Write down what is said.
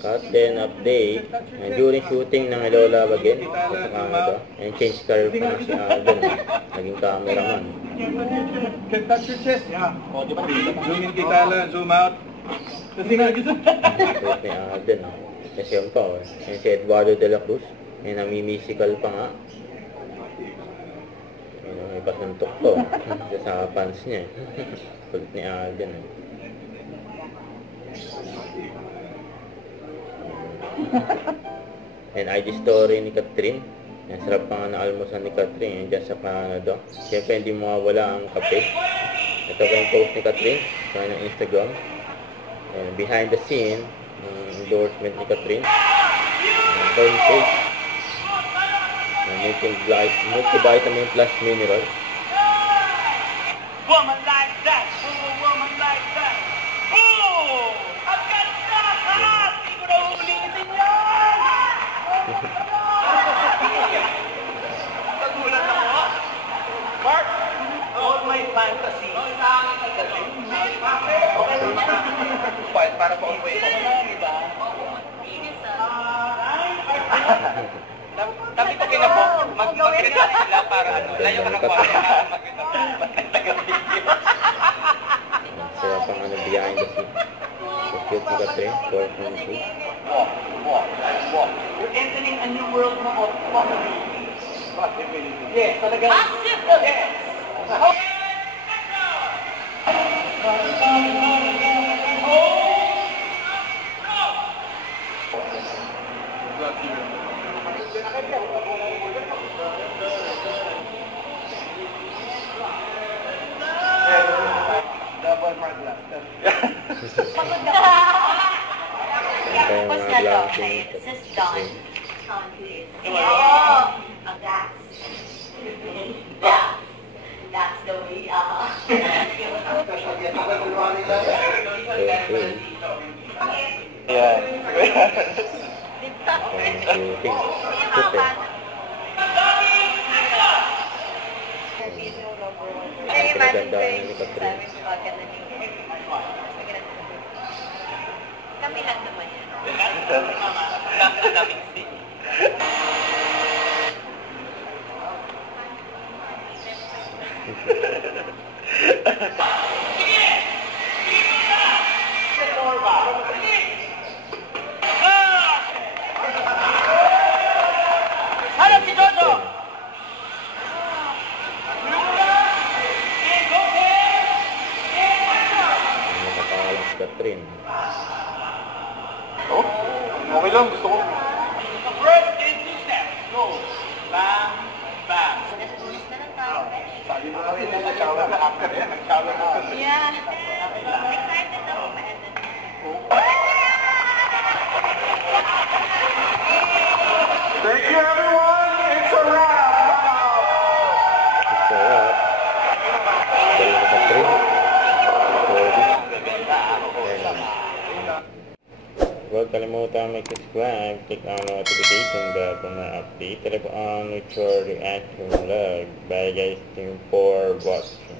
Cut then update. And during shooting ng Hello Love Again sa Canada. And change career pa na si Alden. Naging cameraman. Can touch your chest? Yeah. O, di ba? Zoom in kita lang, zoom out. Kasi nga, gusto. Suot ni Alden. Kasi yun pa. Yan si Eduardo de la Cruz. Yan nami-musical pa nga. Yan, may pasuntok to. Sa pants niya. Kulit ni Alden. And IG story ni Catherine. Yan, sarap pa nga na almusal ni Catherine. Yan dyan sa Canada. Siyempre hindi mawawala ang kape. Ito ba yung post ni Catherine sa kanyang Instagram. And behind the scene, endorsement ni Catherine. Corn cake. Multivitamin plus mineral. Woman like that, woman like that. Oh! Ang ganda! Hindi ko na ulitin yan! Nagulat ako. Mark, all my fantasy. Para po ang way. Diba? Sabi ko kinabok, mag-create sila para ano, layo ka ng kwalya mag-video. Kaya pang ano behind the scene. So cute ni Catherine, work on shoot. Walk. We're entering a new world na of comedy. Yes, talaga. Yes. Double mark lang. Tapos na to, this is done. Oh, that's the way, Yeah. Shooting. Kami lang naman yan. Daming scene. Ano si Jojo? Nakakalang si Catherine. Oh, okay lang, gusto ko. First in two steps. Go. Bang, bang. Nasulis na lang tayo. Sabi mo kasi, nag-shower na after yan. Nag-shower na after. Yeah. Excited ako pa-edit. Thank you, everyone. It's a wrap. It's a wrap. Dahil ni Catherine. Huwag kalimutan mag-subscribe, click ang notification bell para ma-update. Tala po ang Nature Reaction Vlog. Bye guys, thank you for watching.